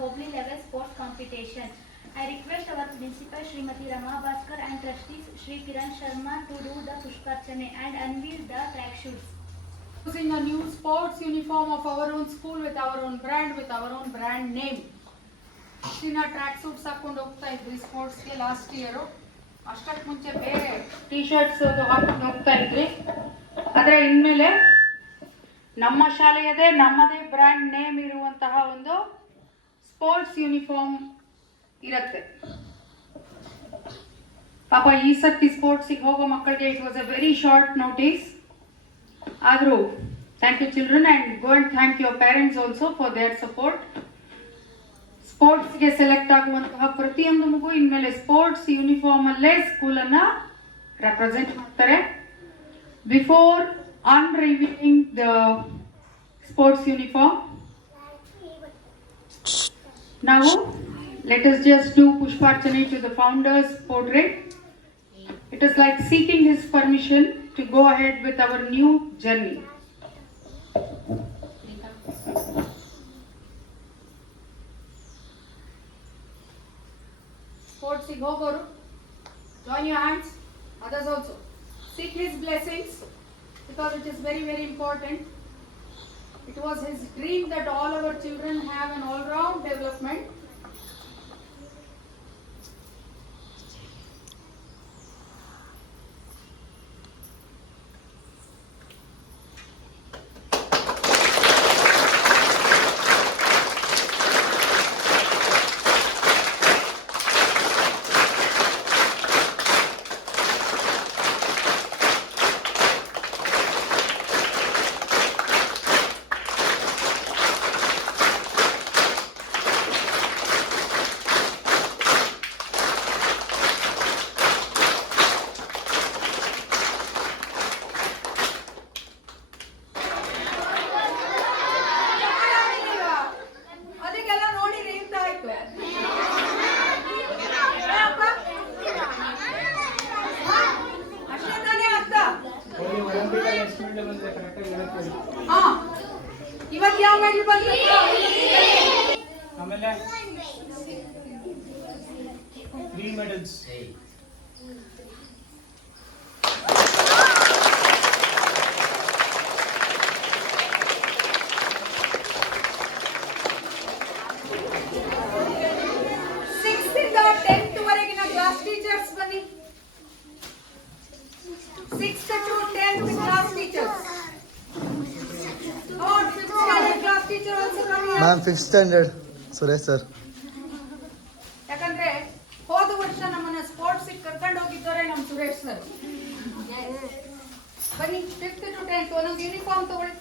Hobli level sports competition. I request our principal Srimati Rama Bhaskar and trustees Shri Kiran Sharma to do the Pushparchane and unveil the track shoes. Using a new sports uniform of our own school with our own brand name. ಇಷ್ಟಿನ tracksuits ಹಾಕೊಂಡು ಹೋಗ್ತಾ ಇದ್ವಿ ಸ್ಪೋರ್ಟ್ಸ್ಗೆ last year. ಅಷ್ಟಕ್ಕೆ ಮುಂಚೆ ಬೇರೆ T shirts ಹಾಕೊಂಡು ಹೋಗ್ತಾ ಇದ್ವಿ. ಆದರೆ ಇನ್ಮೇಲೆ ನಮ್ಮ ಶಾಲೆಯದೇ ನಮ್ಮದೇ ಬ್ರ್ಯಾಂಡ್ ನೇಮ್ ಇರುವಂತಹ ಒಂದು ಸ್ಪೋರ್ಟ್ಸ್ ಯೂನಿಫಾರ್ಮ್ ಇರುತ್ತೆ. ಪಾಪ ಈ ಸರ್ತಿ ಸ್ಪೋರ್ಟ್ಸಿಗೆ ಹೋಗೋ ಮಕ್ಕಳಿಗೆ it was a very short notice. ಆದರೂ thank you children and go and thank your parents also for their support. ಸ್ಪೋರ್ಟ್ಸ್ಗೆ ಸೆಲೆಕ್ಟ್ ಆಗುವಂತಹ ಪ್ರತಿಯೊಂದು ಮಗು ಇನ್ಮೇಲೆ ಸ್ಪೋರ್ಟ್ಸ್ ಯೂನಿಫಾರ್ಮ್ ಅಲ್ಲೇ ಸ್ಕೂಲನ್ನು ರೆಪ್ರೆಸೆಂಟ್ ಮಾಡ್ತಾರೆ. Before unrevealing the sports uniform, now let us just do Pushparchane to the founder's portrait. It is like seeking his permission to go ahead with our new journey. Sports Gogoru, join your hands, others also. Seek his blessings because it is very, very important. It was his dream that all our children have an all-round development. ಇವತ್ತು ಯಾವ ಮೆಡಲ್ ಬಂತು? ಆಮೇಲೆ 3 medals. Sixth ಇಂದ 10th ವರೆಗಿನ class teachers ಬನ್ನಿ. 6th to 10th class teachers. Ma'am, 5th standard, Suresh sir. ಯಾಕಂದ್ರೆ ಹೋದ ವರ್ಷ ನಮ್ಮನ್ನ ಸ್ಪೋರ್ಟ್ಸ್ ಕರ್ಕೊಂಡು ಹೋಗಿದ್ದಾರೆ ನಮ್ಮ ಸುರೇಶ್ ಸರ್. ಬನ್ನಿ 5th to 10th ಒಂದೊಂದು ಯೂನಿಫಾರ್ಮ್ ತಗೊಳ್ಳಿ.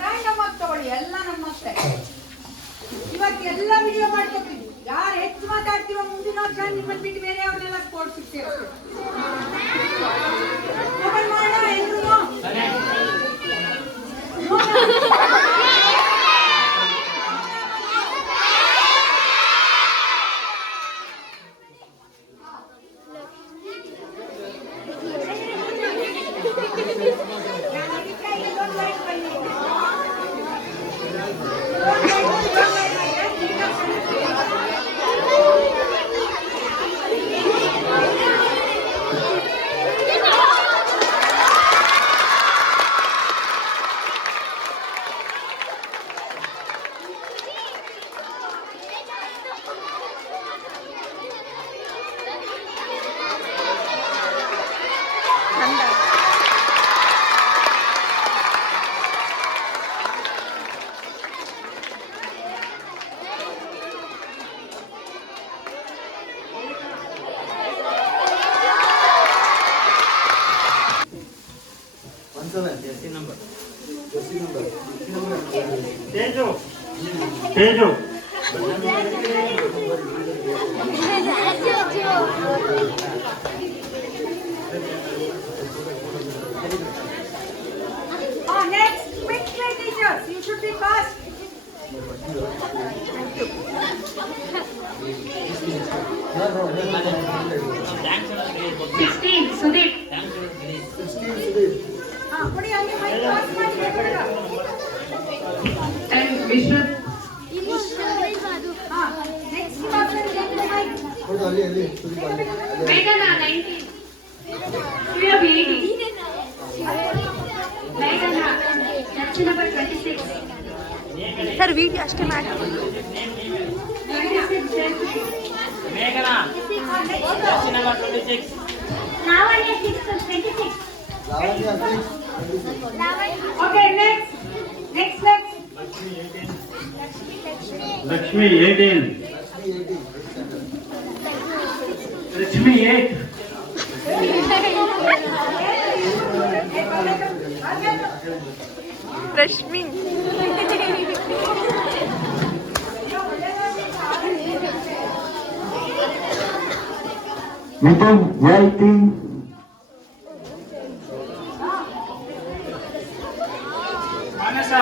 ರ್ಯಾಂಡಮ್ ಆಗಿ ತಗೊಳ್ಳಿ, ಎಲ್ಲ ನಮ್ಮ ಮಕ್ಕಳೇ. ಇವತ್ತು ಎಲ್ಲ ವಿಡಿಯೋ ಮಾಡ್ಕೊತೀವಿ. ಯಾರು ಹೆಚ್ಚು ಮಾತಾಡ್ತೀವೋ ಮುಂದಿನ ವರ್ಷ ನಿಮ್ಮನ್ನು ಬಿಟ್ಟು ಬೇರೆ ಅವ್ರನ್ನೆಲ್ಲ ಸ್ಪೋರ್ಟ್ಸ್ ಸಿಗ್ತೀವಿ. Tejo. Next, quick play teachers. You should be fast. 16, Sudeep. 16 Sudeep. ಕೊಡಿ ಹಂಗೆ Megana 19. She of 80. Megana, that's number 26. Sir video ಅಷ್ಟೇ ಮಾಡಿ 26. Meghana. That's number 26. Lavanya 6, 26. Okay, next. Lakshmi 18. Lakshmi 8. ರಶ್ಮಿ Mithun 18. Manasa.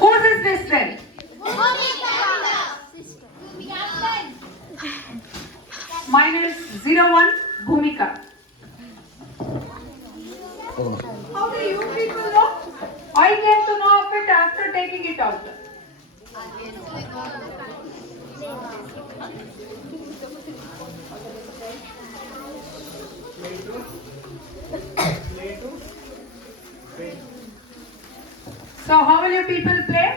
Whose is this then? Mine is 01 Bhumika. How do you people know? I came to know of it after taking it out. So how will you people play?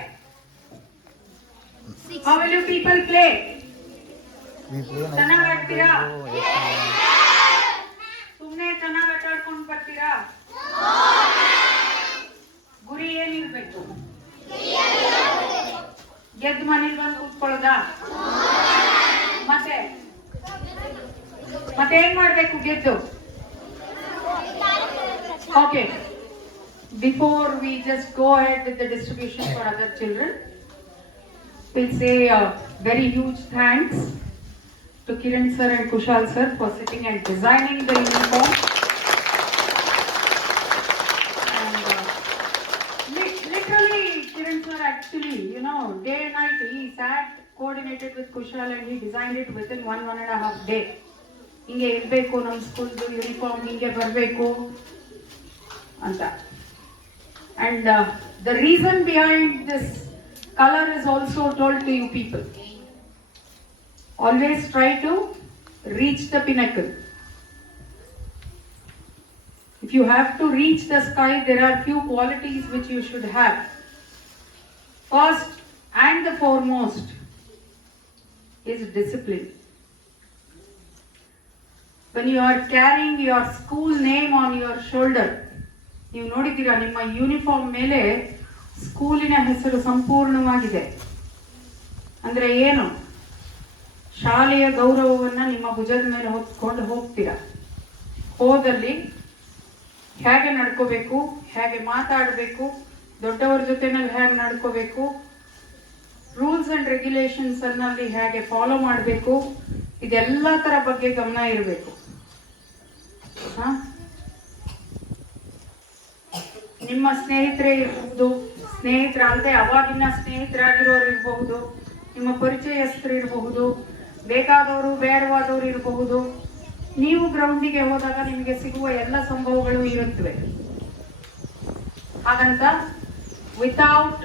How will you people play? ಚೆನ್ನಾಗಿ ಆಡ್ತೀರಾ? ಸುಮ್ಮನೆ ಚೆನ್ನಾಗಿ ಆಟ ಆಡ್ಕೊಂಡು ಬರ್ತೀರಾ? ಗುರಿ ಏನಿರ್ಬೇಕು? ಗೆದ್ದು ಮನೇಲಿ ಬಂದು ಕೂತ್ಕೊಳ್ಳೋದಾ? ಮತ್ತೇನ್ ಮಾಡ್ಬೇಕು ಗೆದ್ದು? Okay. Before we just go ahead with the distribution for other children, we'll say a very huge thanks to Kiran sir and Kushal sir for sitting and designing the uniform. And literally, Kiran sir actually, day and night he sat, coordinated with Kushal and he designed it within 1.5 day. ಹಿಂಗೆ ಇರಬೇಕು ನಮ್ಮ ಸ್ಕೂಲ್ದು ಯೂನಿಫಾರ್ಮ್ ಹಿಂಗೆ ಬರಬೇಕು ಅಂತ. And the reason behind this color is also told to you people. Always try to reach the pinnacle. If you have to reach the sky, there are few qualities which you should have. First and the foremost is discipline. When you are carrying your school name on your shoulder, ನೀವು ನೋಡಿದ್ದೀರಾ ನಿಮ್ಮ ಯೂನಿಫಾರ್ಮ್ ಮೇಲೆ ಸ್ಕೂಲಿನ ಹೆಸರು ಸಂಪೂರ್ಣವಾಗಿದೆ. ಅಂದ್ರೆ ಏನು? ಶಾಲೆಯ ಗೌರವವನ್ನ ನಿಮ್ಮ ಭುಜದ ಮೇಲೆ ಹೊತ್ಕೊಂಡು ಹೋಗ್ತೀರಾ. ಹೋದಲ್ಲಿ ಹೇಗೆ ನಡ್ಕೋಬೇಕು, ಹೇಗೆ ಮಾತಾಡಬೇಕು, ದೊಡ್ಡವರ ಜೊತೆನಲ್ಲಿ ಹೇಗೆ ನಡ್ಕೋಬೇಕು, ರೂಲ್ಸ್ ಅಂಡ್ ರೆಗ್ಯುಲೇಷನ್ಸ್ ಅನ್ನಲ್ಲಿ ಹೇಗೆ ಫಾಲೋ ಮಾಡಬೇಕು, ಇದೆಲ್ಲ ತರ ಬಗ್ಗೆ ಗಮನ ಇರಬೇಕು. ನಿಮ್ಮ ಸ್ನೇಹಿತರೇ ಇರಬಹುದು, ಸ್ನೇಹಿತರಲ್ಲದೆ ಅವಾಗಿನ ಸ್ನೇಹಿತರಾಗಿರೋರು ಇರಬಹುದು, ನಿಮ್ಮ ಪರಿಚಯಸ್ಥರು ಇರಬಹುದು, ಬೇಕಾದವರು ಬೇಡವಾದವರು ಇರಬಹುದು. ನೀವು ಗ್ರೌಂಡಿಗೆ ಹೋದಾಗ ನಿಮಗೆ ಸಿಗುವ ಎಲ್ಲ ಸಂಭವಗಳು ಇರುತ್ತವೆ. ಹಾಗಂತ without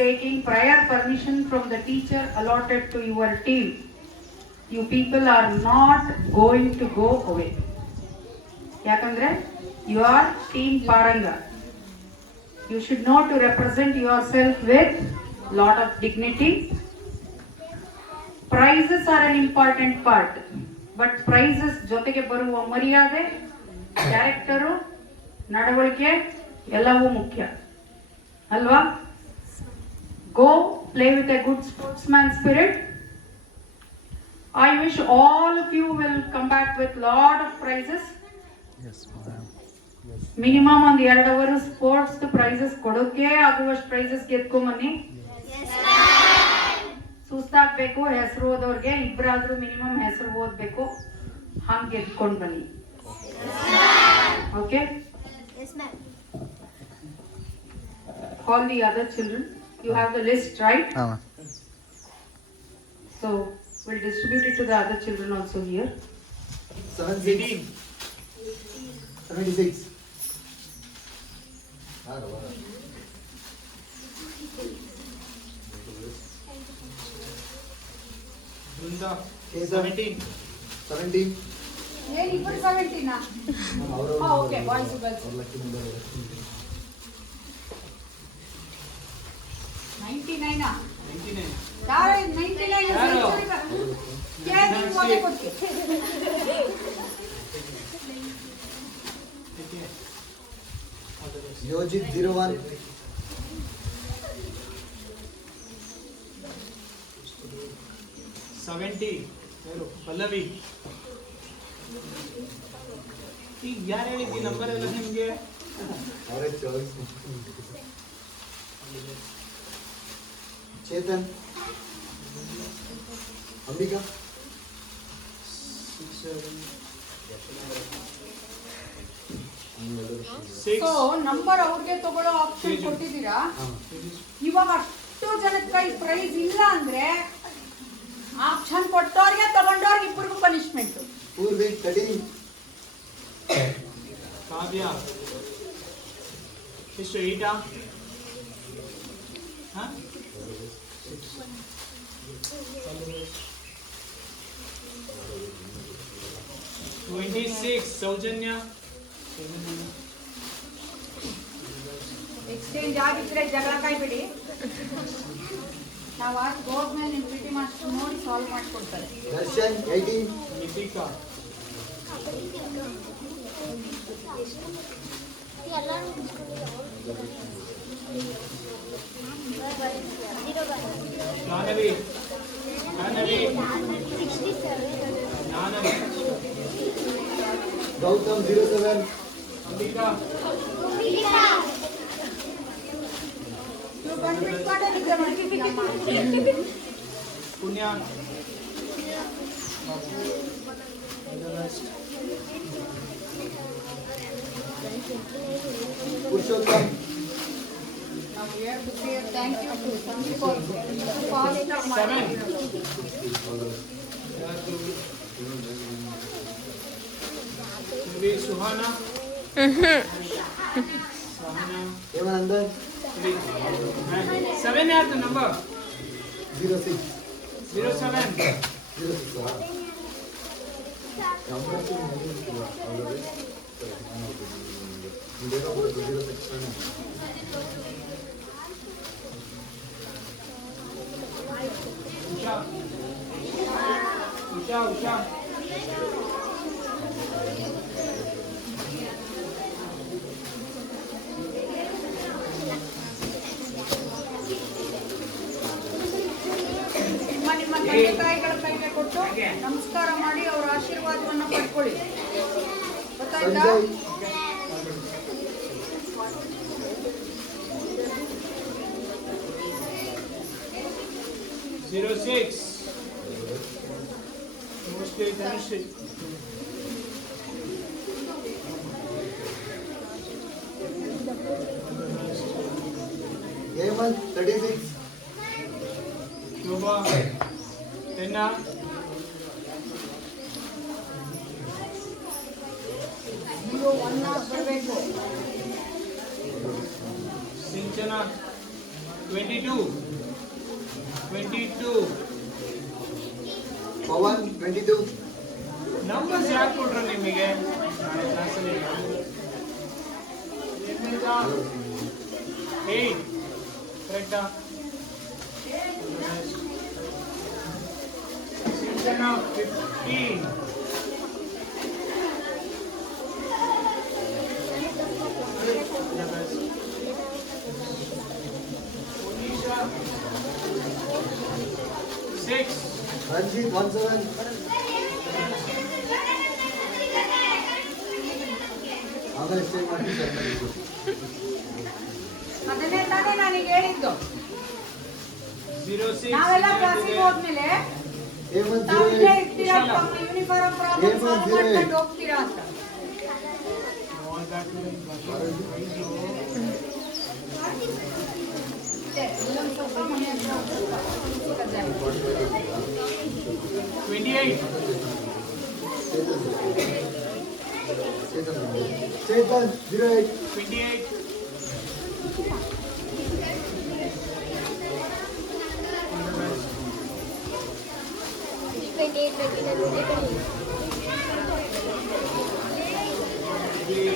taking prior permission from the teacher allotted to your team, you people are not going to go away. ಯಾಕಂದ್ರೆ ಯು ಆರ್ ಟೀಮ್ ಪಾರಂಗ. You should know to represent yourself with lot of dignity. Prizes are an important part, but prizes ಜೊತೆಗೆ ಬರುವ ಮರ್ಯಾದೆ, ಕ್ಯಾರೆಕ್ಟರು, ನಡವಳಿಕೆ ಎಲ್ಲವೂ ಮುಖ್ಯ ಅಲ್ವಾ? Go play with a good sportsman spirit. I wish all of you will come back with lot of prizes. Yes, ma'am. Minimum ಒಂದು 2 hour sports prices ಕೊಡೋಕೆ ಆಗುವಷ್ಟು ಪ್ರೈಸಸ್ ಗೆದ್ಕೊಂಬನ್ನಿ. ಸುಸ್ತಾಗ್ಬೇಕು ಹೆಸರು ಓದೋರ್ಗೆ, ಇಬ್ಬರಾದ್ರೂ ಮಿನಿಮಮ್ ಹೆಸರು ಓದ್ಬೇಕು, ಹಂಗೆ ಗೆದ್ಕೊಂಡು ಬನ್ನಿ. Okay? All the other children, you have the list, right? So we'll distribute it to the other children also here. 76. Brinda. Jason. 17. 17. ಏನ್ ಇಬ್ಬರು 17 ಓಕೆ ಬಾಯ್ಸ್ ಗರ್ಲ್ಸ್ 99 99. ಯಾರು 99 ಯಾರು? ಏನು ಮೊದಲೇ ಕೊಡ್ತಿ ಯೋಜಿತ್ 01. ಯಾರು ಪಲ್ಲವಿ ಈಗ ಯಾರು ಹೇಳಿದ್ದಿ ನಂಬರ್ ಎಲ್ಲ ನಿಮ್ಗೆ ಅವರೇ ಚಾಯ್ಸ್. ಚೇತನ್. ಅಂಬಿಕಾ. 6 ಸೊ ನಂಬರ್ ಅವ್ರಿಗೆ ತಗೊಳ್ಳೋ ಆಪ್ಷನ್ ಕೊಟ್ಟಿದ್ದೀರಾ. ಇವಾಗ ಅಷ್ಟು ಜನದ ಕೈ ಪ್ರೈಸ್ ಇಲ್ಲ ಅಂದ್ರೆ ಆಪ್ಷನ್ ಕೊಟ್ಟವ್ರಿಗೆ ತಗೊಂಡವ್ರಿಗೆ ಇಬ್ಬರಿಗೂ ಪನಿಷ್ಮೆಂಟ್. ಪೂರ್ವಿ 13. ಕಾವ್ಯ ಎಷ್ಟು 8 26 ಸೌಜನ್ಯ. ಎಕ್ಸ್ಚೇಂಜ್ ಆಗಿದ್ರೆ ಜಗಳ ಕಾಯ್ಬಿಡಿ. ನಾವು ಆಗ ಹೋದ್ಮೇಲೆ ನಿಮ್ಮ ಪಿ ಟಿ ಮಾಸ್ಟರ್ ನೋಡಿ ಸಾಲ್ವ್ ಮಾಡಿಕೊಡ್ತಾರೆ. ದರ್ಶನ್ 18. ನಿತಿಕಾ ಜ್ಞಾನವಿ ಗೌತಮ್ 07. ಅಂಬಿಕಾ ನೀವು ಬಂದ್ಬಿಟ್ಕೊಂಡೆ ನಿದ್ರೆ ಮಾಡ್ತಿದ್ದೀಯಮ್ಮ. ಪುಣ್ಯ ಪುರುಷೋತ್ತಮ್. ನಾವು ಹೇಳ್ಬಿಟ್ಟು ಥ್ಯಾಂಕ್ ಯು ಟು ಸಂದೀಪ್ ಅವರು ಫಾಸ್ಟ್ ಆಗಿ ಮಾಡಿ. 7 ಸುಹಾನಾ ಹೇಮಾನಂದನ್ 7 ಯಾರ್ದು ನಂಬರ್ 06. 07 ಉಷಾ ನಿಮ್ಮ ತಂದೆ ತಾಯಿಗಳ ಕೈಗೆ ಕೊಟ್ಟು ನಮಸ್ಕಾರ ಮಾಡಿ ಅವರ ಆಶೀರ್ವಾದವನ್ನು ಪಡ್ಕೊಳ್ಳಿ. ಗೊತ್ತಾಯ್ತಾ? ಸಂಜಯ್ 06 ಮೋಸ್ಟ್ಲಿ ಧನುಶ್ರೀ. ಹೇಮಂತ್ 36. ಶೋಭಾ 10 1 ಬರಬೇಕು. ಸಿಂಚನ 22 ಪವನ್ 22. ನಂಬರ್ಸ್ ಯಾಕೆ ಕೊಟ್ರು ನಿಮಗೆ? 8 ಕರೆಕ್ಟಾ? ಸಿಂಚನ 15. Onisha 6. ರಂಜಿತ್ 17. ಆಮೇಲೆ ಸ್ಟೇ ಮಾಡಿ ಅದನ್ನೇ ತಾನೇ ನನಗೆ ಹೇಳಿದ್ದು. 06 ನಾವೆಲ್ಲ ಕ್ಲಾಸಿಗೆ ಹೋದ್ಮೇಲೆ ಹೇಮಂತ್ ತಾವು ಇಲ್ಲೇ 08. ಇರ್ತೀರಾ, ಯೂನಿಫಾರ್ಮ್ ಪ್ರಾಬ್ಲಮ್ ಸಾಲ್ವ್ ಮಾಡ್ಕೊಂಡು ಹೋಗ್ತೀರಾ ಅಂತ. ಇಲ್ಲೊಂದು ಸ್ವಲ್ಪ ಮನೆ ಹತ್ರ ಹೋಗ್ಬೇಕು. 28 ಚೇತನ್ 08. 28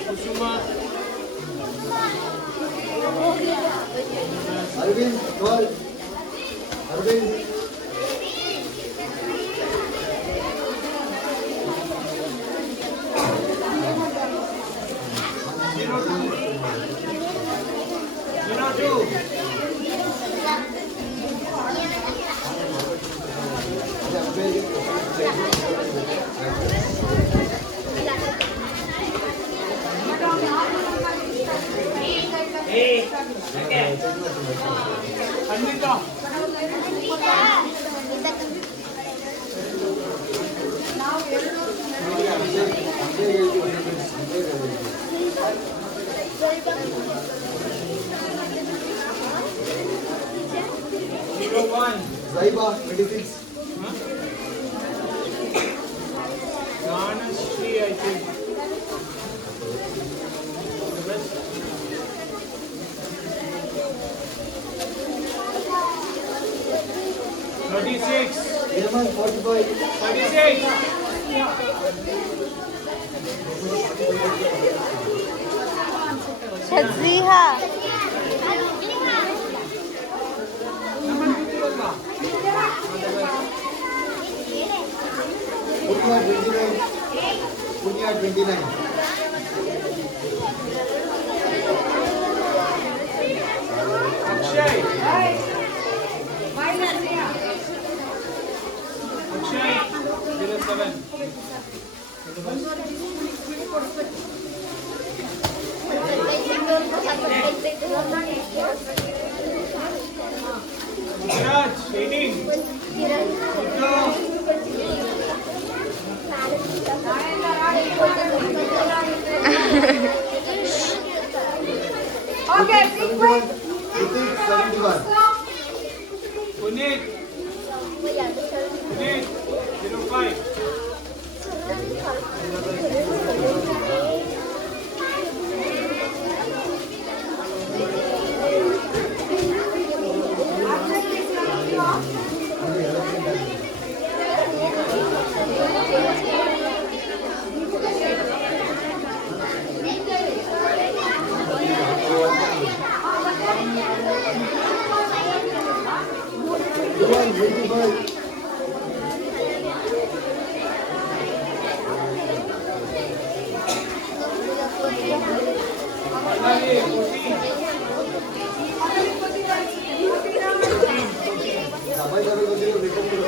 Kusuma. Arvind, 12. Arvind. Zero two. Anvita. Zero one. Zaiba, 26. Ganashri, I think. The best. Thirty-six. Yeman, 45. 36. Shazriha. Punya 29. Punya 29. Akshay. Akshay. 07. Raj, 18. Utto. Okay, 71. Ritik, 71. Puneet. Puneet. 05. Yeman, 25. Alaye, 14. Double ಬಂದಿರೋ ರಿಟರ್ನ್ ಕೊಡು.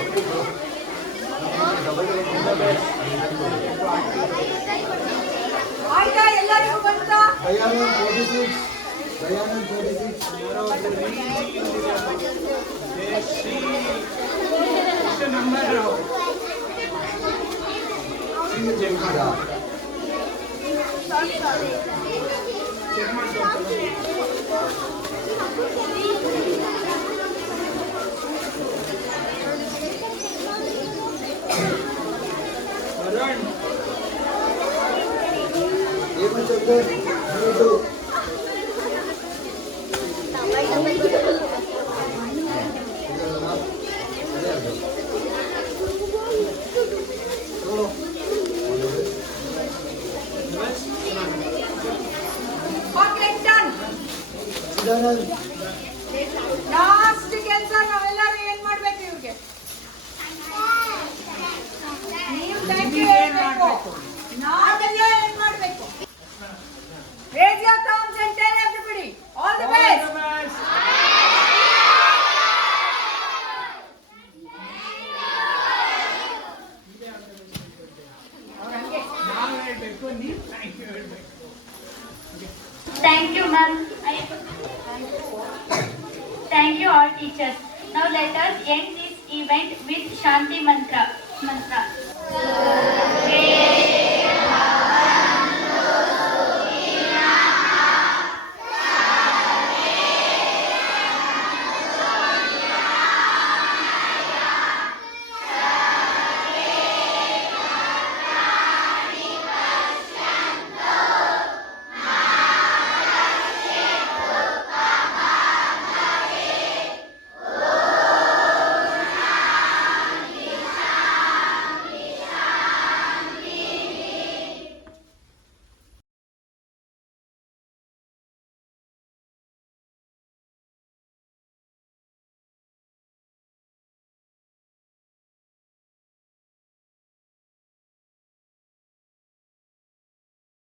ಡಬಲ್ ಆಯ್ತಾ ಎಲ್ಲರಿಗೂ ಬಂತಾ? ದಯಾನಂದ್ 46. ದಯಾನಂದ್ 46. ಯಾರೋ ಒಬ್ರು ರೀತಿ ಇಲ್ಲಿದ್ದಾರೆ. ಜಯಶ್ರೀ. ಎಷ್ಟು ನಂಬರ್? ಚೆಕ್ ಮಾಡ. ಚೆಕ್ ಮಾಡ್ಕೊಂಡು. ವರುಣ್. ಹೇಮಚಂದ್ರ 22. ನೋಡು. Okay, done. ಚಿದಾನಂದ್ ಲಾಸ್ಟ್ ಕೆಲಸ ನಾವೆಲ್ಲರೂ ಏನ್ ಮಾಡ್ಬೇಕು ಇವ್ರಿಗೆ? ನೀವು ಥ್ಯಾಂಕ್ ಯು ಹೇಳ್ಬೇಕು. ನಾವೆಲ್ಲ ಏನ್ ಮಾಡ್ಬೇಕು? Raise your thumbs and tell everybody all the best. ನಾವು ಹೇಳ್ಬೇಕು, ನೀವು ಥ್ಯಾಂಕ್ ಯು ಹೇಳ್ಬೇಕು. Thank you, ma'am. Thank you, all teachers. Now let us end this event with Shanti Mantra.